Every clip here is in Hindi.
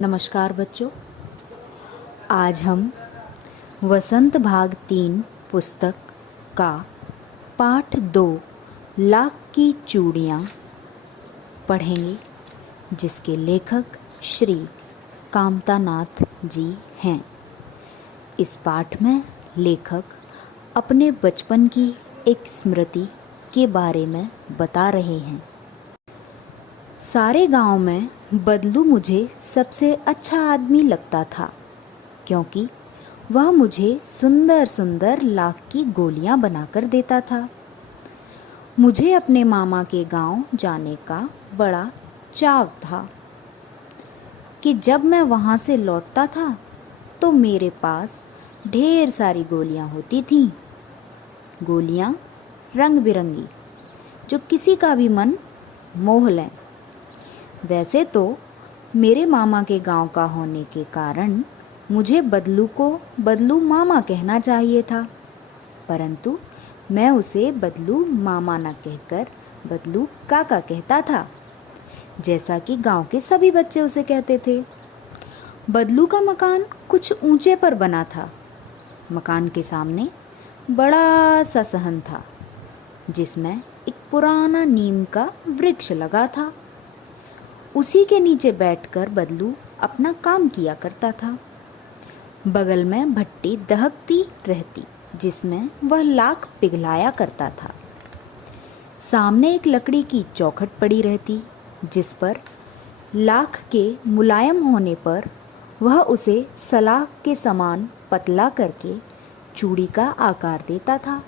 नमस्कार बच्चों, आज हम वसंत भाग 3 पुस्तक का पाठ 2 लाख की चूड़ियाँ पढ़ेंगे, जिसके लेखक श्री कामतानाथ जी हैं। इस पाठ में लेखक अपने बचपन की एक स्मृति के बारे में बता रहे हैं। सारे गांव में बदलू मुझे सबसे अच्छा आदमी लगता था, क्योंकि वह मुझे सुंदर सुंदर लाख की गोलियां बनाकर देता था। मुझे अपने मामा के गांव जाने का बड़ा चाव था कि जब मैं वहां से लौटता था तो मेरे पास ढेर सारी गोलियां होती थीं। गोलियां रंग बिरंगी, जो किसी का भी मन मोह लें। वैसे तो मेरे मामा के गांव का होने के कारण मुझे बदलू को बदलू मामा कहना चाहिए था, परंतु मैं उसे बदलू मामा न कहकर बदलू काका कहता था, जैसा कि गांव के सभी बच्चे उसे कहते थे। बदलू का मकान कुछ ऊंचे पर बना था। मकान के सामने बड़ा सा सहन था, जिसमें एक पुराना नीम का वृक्ष लगा था। उसी के नीचे बैठकर बदलू अपना काम किया करता था। बगल में भट्टी दहकती रहती, जिसमें वह लाख पिघलाया करता था। सामने एक लकड़ी की चौखट पड़ी रहती, जिस पर लाख के मुलायम होने पर वह उसे सलाख के समान पतला करके चूड़ी का आकार देता था।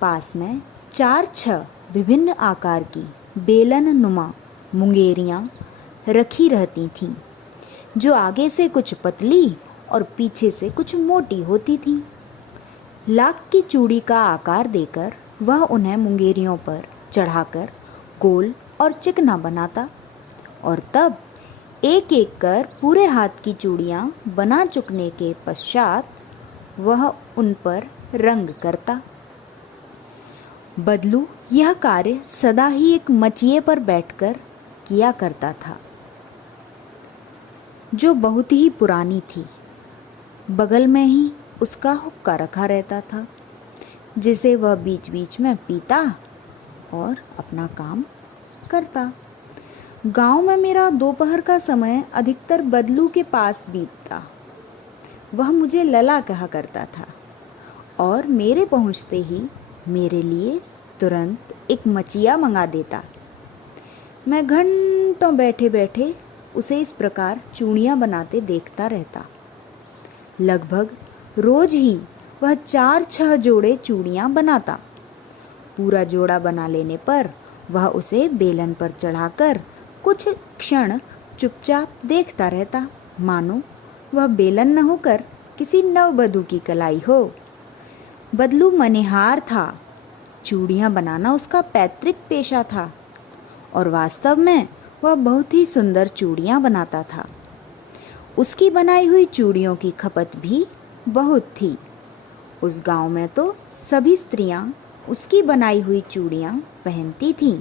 पास में 4-6 विभिन्न आकार की बेलन नुमा मुंगेरियाँ रखी रहती थीं, जो आगे से कुछ पतली और पीछे से कुछ मोटी होती थीं। लाख की चूड़ी का आकार देकर वह उन्हें मुंगेरियों पर चढ़ाकर गोल और चिकना बनाता, और तब एक एक कर पूरे हाथ की चूड़ियाँ बना चुकने के पश्चात वह उन पर रंग करता। बदलू यह कार्य सदा ही एक मचिए पर बैठकर किया करता था, जो बहुत ही पुरानी थी। बगल में ही उसका हुक्का रखा रहता था, जिसे वह बीच बीच में पीता और अपना काम करता। गांव में मेरा दोपहर का समय अधिकतर बदलू के पास बीतता। वह मुझे लला कहा करता था और मेरे पहुंचते ही मेरे लिए तुरंत एक मचिया मंगा देता। मैं घंटों बैठे बैठे उसे इस प्रकार चूड़ियाँ बनाते देखता रहता। लगभग रोज ही वह 4-6 जोड़े चूड़ियाँ बनाता। पूरा जोड़ा बना लेने पर वह उसे बेलन पर चढ़ाकर कुछ क्षण चुपचाप देखता रहता, मानो वह बेलन न होकर किसी नववधू की कलाई हो। बदलू मनिहार था। चूड़ियाँ बनाना उसका पैतृक पेशा था, और वास्तव में वह बहुत ही सुंदर चूड़ियाँ बनाता था। उसकी बनाई हुई चूड़ियों की खपत भी बहुत थी। उस गांव में तो सभी स्त्रियां उसकी बनाई हुई चूड़ियाँ पहनती थीं।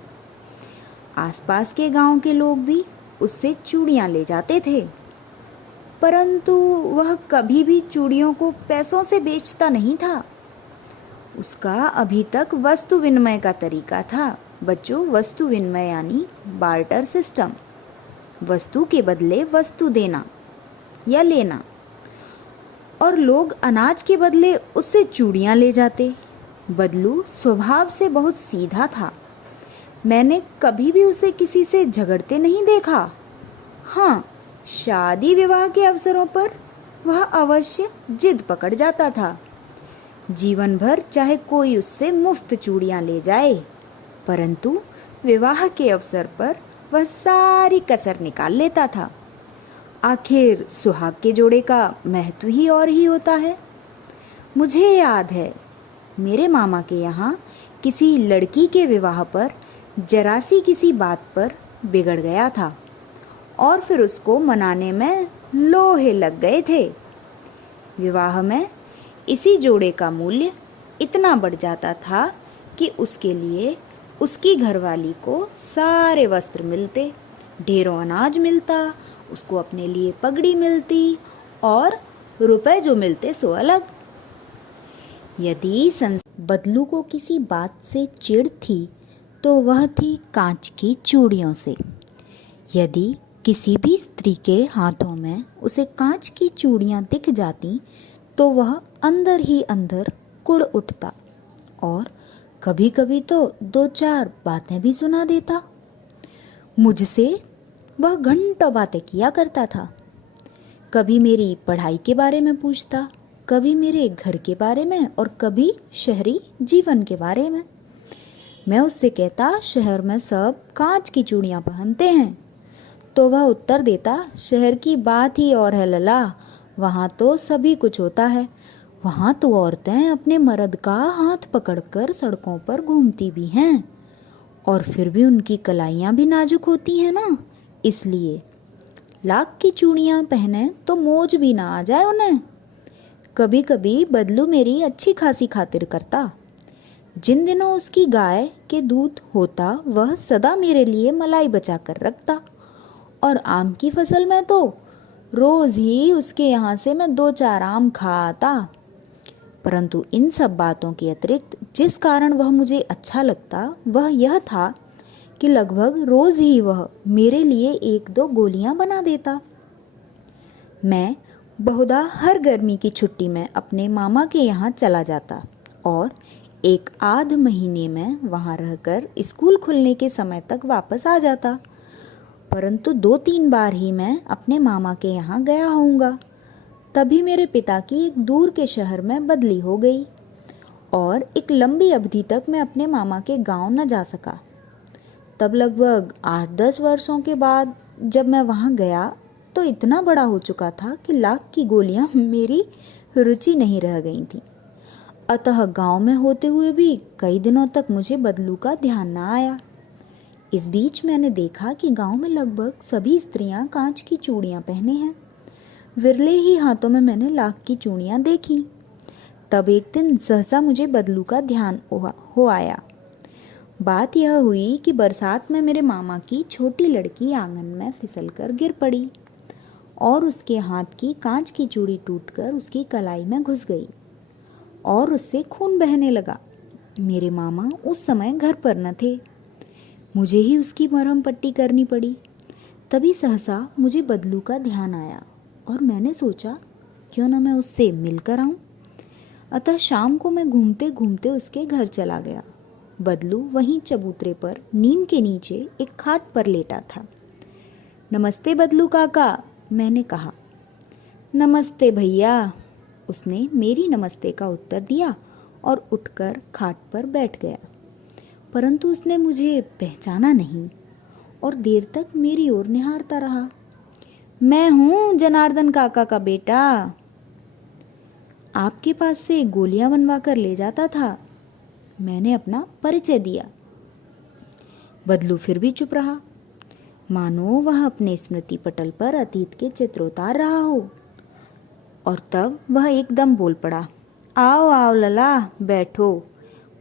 आसपास के गांव के लोग भी उससे चूड़ियाँ ले जाते थे, परंतु वह कभी भी चूड़ियों को पैसों से बेचता नहीं था। उसका अभी तक वस्तु विनिमय का तरीका था। बच्चों, वस्तु विनिमय यानी बार्टर सिस्टम, वस्तु के बदले वस्तु देना या लेना, और लोग अनाज के बदले उससे चूड़ियाँ ले जाते। बदलू स्वभाव से बहुत सीधा था। मैंने कभी भी उसे किसी से झगड़ते नहीं देखा। हाँ, शादी विवाह के अवसरों पर वह अवश्य जिद पकड़ जाता था। जीवन भर चाहे कोई उससे मुफ्त चूड़ियाँ ले जाए, परंतु विवाह के अवसर पर वह सारी कसर निकाल लेता था। आखिर सुहाग के जोड़े का महत्व ही और ही होता है। मुझे याद है, मेरे मामा के यहाँ किसी लड़की के विवाह पर जरा सी किसी बात पर बिगड़ गया था, और फिर उसको मनाने में लोहे लग गए थे। विवाह में इसी जोड़े का मूल्य इतना बढ़ जाता था कि उसके लिए उसकी घरवाली को सारे वस्त्र मिलते, ढेरों अनाज मिलता उसको अपने लिए पगड़ी मिलती और रुपए जो मिलते सो अलग। यदि बदलू को किसी बात से चिढ़ थी तो वह थी कांच की चूड़ियों से। यदि किसी भी स्त्री के हाथों में उसे कांच की चूड़ियां दिख जाती तो वह अंदर ही अंदर कुढ़ उठता और कभी कभी तो 2-4 बातें भी सुना देता। मुझसे वह घंटों बातें किया करता था। कभी मेरी पढ़ाई के बारे में पूछता, कभी मेरे घर के बारे में और कभी शहरी जीवन के बारे में। मैं उससे कहता, शहर में सब कांच की चूड़ियां पहनते हैं, तो वह उत्तर देता, शहर की बात ही और है लला, वहाँ तो सभी कुछ होता है। वहाँ तो औरतें अपने मर्द का हाथ पकड़कर सड़कों पर घूमती भी हैं, और फिर भी उनकी कलाइयाँ भी नाजुक होती हैं ना, इसलिए लाख की चूड़ियाँ पहने तो मौज भी ना आ जाए उन्हें। कभी कभी बदलू मेरी अच्छी खासी खातिर करता। जिन दिनों उसकी गाय के दूध होता वह सदा मेरे लिए मलाई बचा कर रखता, और आम की फसल में तो रोज ही उसके यहाँ से मैं 2-4 आम खा आता। परंतु इन सब बातों के अतिरिक्त जिस कारण वह मुझे अच्छा लगता वह यह था कि लगभग रोज ही वह मेरे लिए 1-2 गोलियां बना देता। मैं बहुधा हर गर्मी की छुट्टी में अपने मामा के यहाँ चला जाता और 1-8 महीने में वहाँ रहकर स्कूल खुलने के समय तक वापस आ जाता। परंतु 2-3 बार ही मैं अपने मामा के यहाँ गया होऊंगा। तभी मेरे पिता की एक दूर के शहर में बदली हो गई और एक लंबी अवधि तक मैं अपने मामा के गांव न जा सका। तब लगभग 8-10 वर्षों के बाद जब मैं वहाँ गया तो इतना बड़ा हो चुका था कि लाख की गोलियाँ मेरी रुचि नहीं रह गई थी। अतः गांव में होते हुए भी कई दिनों तक मुझे बदलू का ध्यान न आया। इस बीच मैंने देखा कि गांव में लगभग सभी स्त्रियां कांच की चूड़ियां पहने हैं। विरले ही हाथों में मैंने लाख की चूड़ियां देखी। तब एक दिन सहसा मुझे बदलू का ध्यान हो आया। बात यह हुई कि बरसात में मेरे मामा की छोटी लड़की आंगन में फिसलकर गिर पड़ी और उसके हाथ की कांच की चूड़ी टूटकर उसकी कलाई में घुस गई और उससे खून बहने लगा। मेरे मामा उस समय घर पर न थे। मुझे ही उसकी मरहम पट्टी करनी पड़ी। तभी सहसा मुझे बदलू का ध्यान आया और मैंने सोचा क्यों न मैं उससे मिलकर आऊं। अतः शाम को मैं घूमते घूमते उसके घर चला गया। बदलू वहीं चबूतरे पर नीम के नीचे एक खाट पर लेटा था। नमस्ते बदलू काका, मैंने कहा। नमस्ते भैया, उसने मेरी नमस्ते का उत्तर दिया और उठकर खाट पर बैठ गया। परंतु उसने मुझे पहचाना नहीं और देर तक मेरी ओर निहारता रहा। मैं हूँ जनार्दन काका का बेटा, आपके पास से गोलियां बनवा कर ले जाता था, मैंने अपना परिचय दिया। बदलू फिर भी चुप रहा, मानो वह अपने स्मृति पटल पर अतीत के चित्र उतार रहा हो। और तब वह एकदम बोल पड़ा, आओ आओ लला, बैठो,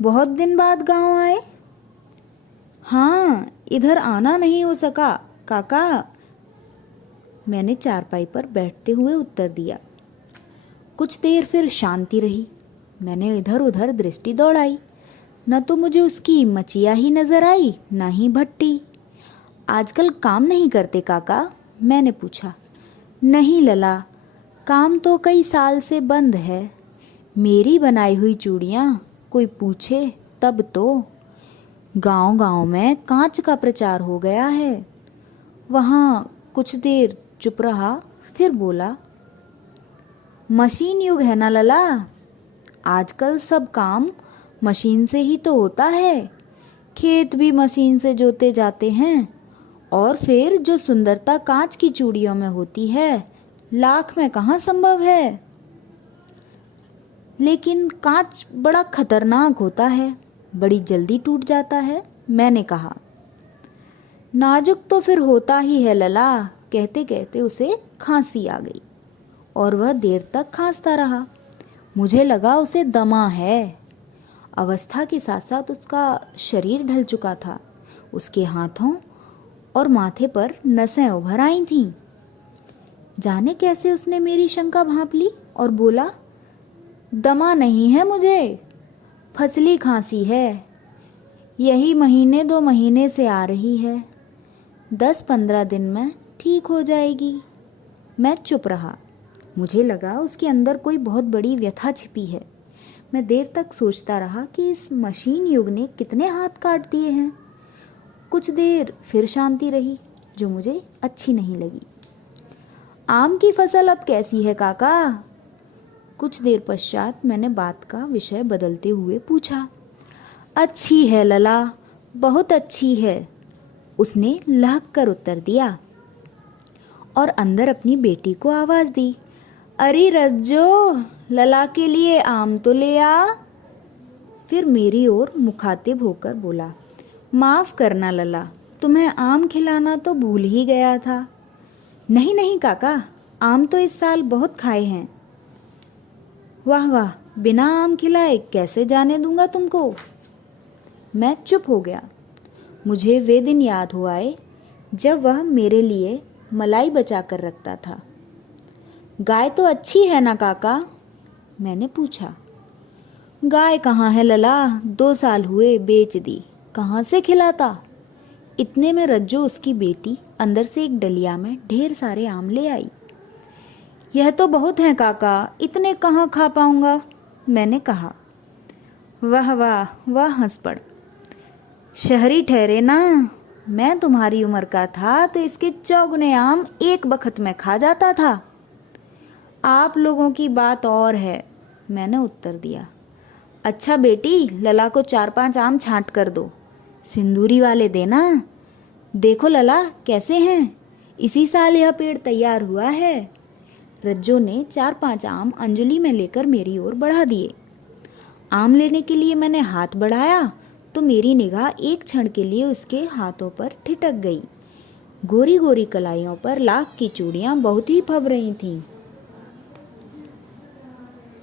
बहुत दिन बाद गांव आए। हाँ, इधर आना नहीं हो सका काका, मैंने चारपाई पर बैठते हुए उत्तर दिया। कुछ देर फिर शांति रही। मैंने इधर उधर दृष्टि दौड़ाई, न तो मुझे उसकी मचिया ही नजर आई न ही भट्टी। आजकल काम नहीं करते काका, मैंने पूछा। नहीं लला, काम तो कई साल से बंद है। मेरी बनाई हुई चूड़ियाँ कोई पूछे तब तो। गांव गांव में कांच का प्रचार हो गया है। वहाँ कुछ देर चुप रहा, फिर बोला, मशीन युग है ना लला, आजकल सब काम मशीन से ही तो होता है। खेत भी मशीन से जोते जाते हैं और फिर जो सुंदरता कांच की चूड़ियों में होती है लाख में कहाँ संभव है। लेकिन कांच बड़ा खतरनाक होता है, बड़ी जल्दी टूट जाता है, मैंने कहा। नाजुक तो फिर होता ही है लला, कहते कहते उसे खांसी आ गई और वह देर तक खांसता रहा। मुझे लगा उसे दमा है। अवस्था के साथ साथ उसका शरीर ढल चुका था। उसके हाथों और माथे पर नसें उभर आई थीं। जाने कैसे उसने मेरी शंका भांप ली और बोला, दमा नहीं है मुझे, फसली खांसी है, यही महीने 2 महीने से आ रही है, 10-15 दिन में ठीक हो जाएगी। मैं चुप रहा। मुझे लगा उसके अंदर कोई बहुत बड़ी व्यथा छिपी है। मैं देर तक सोचता रहा कि इस मशीन युग ने कितने हाथ काट दिए हैं। कुछ देर फिर शांति रही, जो मुझे अच्छी नहीं लगी। आम की फसल अब कैसी है काका? कुछ देर पश्चात मैंने बात का विषय बदलते हुए पूछा। अच्छी है लला, बहुत अच्छी है, उसने लहक कर उत्तर दिया और अंदर अपनी बेटी को आवाज दी। अरे रज्जो, लला के लिए आम तो ले आ। फिर मेरी ओर मुखातिब होकर बोला, माफ करना लला, तुम्हें आम खिलाना तो भूल ही गया था। नहीं नहीं काका, आम तो इस साल बहुत खाए हैं। वाह वाह, बिना आम खिलाए कैसे जाने दूंगा तुमको। मैं चुप हो गया। मुझे वे दिन याद हो आए जब वह मेरे लिए मलाई बचा कर रखता था। गाय तो अच्छी है ना काका? मैंने पूछा। गाय कहाँ है लला, 2 साल हुए बेच दी, कहाँ से खिलाता। इतने में रज्जो उसकी बेटी अंदर से एक डलिया में ढेर सारे आम ले आई। यह तो बहुत है काका, इतने कहाँ खा पाऊंगा, मैंने कहा। वाह वाह, वह हंस पड़। शहरी ठहरे ना, मैं तुम्हारी उम्र का था तो इसके 4 गुने आम एक बखत में खा जाता था। आप लोगों की बात और है, मैंने उत्तर दिया। अच्छा बेटी, लला को 4-5 आम छांट कर दो, सिंदूरी वाले देना। देखो लला कैसे हैं, इसी साल यह पेड़ तैयार हुआ है। रज्जो ने 4-5 आम अंजलि में लेकर मेरी ओर बढ़ा दिए। आम लेने के लिए मैंने हाथ बढ़ाया तो मेरी निगाह एक क्षण के लिए उसके हाथों पर ठिठक गई। गोरी गोरी कलाइयों पर लाख की चूड़ियां बहुत ही फब रही थीं।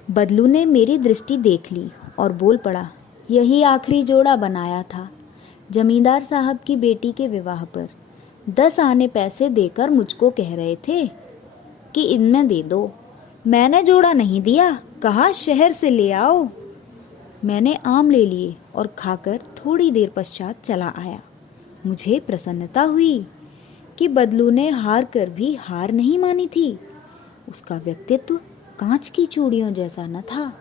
बदलू ने मेरी दृष्टि देख ली और बोल पड़ा, यही आखिरी जोड़ा बनाया था जमींदार साहब की बेटी के विवाह पर। 10 आने पैसे देकर मुझको कह रहे थे कि इनमें दे दो। मैंने जोड़ा नहीं दिया, कहा शहर से ले आओ। मैंने आम ले लिए और खाकर थोड़ी देर पश्चात चला आया। मुझे प्रसन्नता हुई कि बदलू ने हार कर भी हार नहीं मानी थी। उसका व्यक्तित्व कांच की चूड़ियों जैसा न था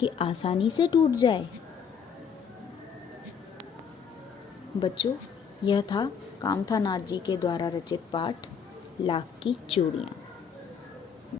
कि आसानी से टूट जाए। बच्चों, यह था कामथा नाथ जी के द्वारा रचित पाठ लाख की चूड़ियाँ।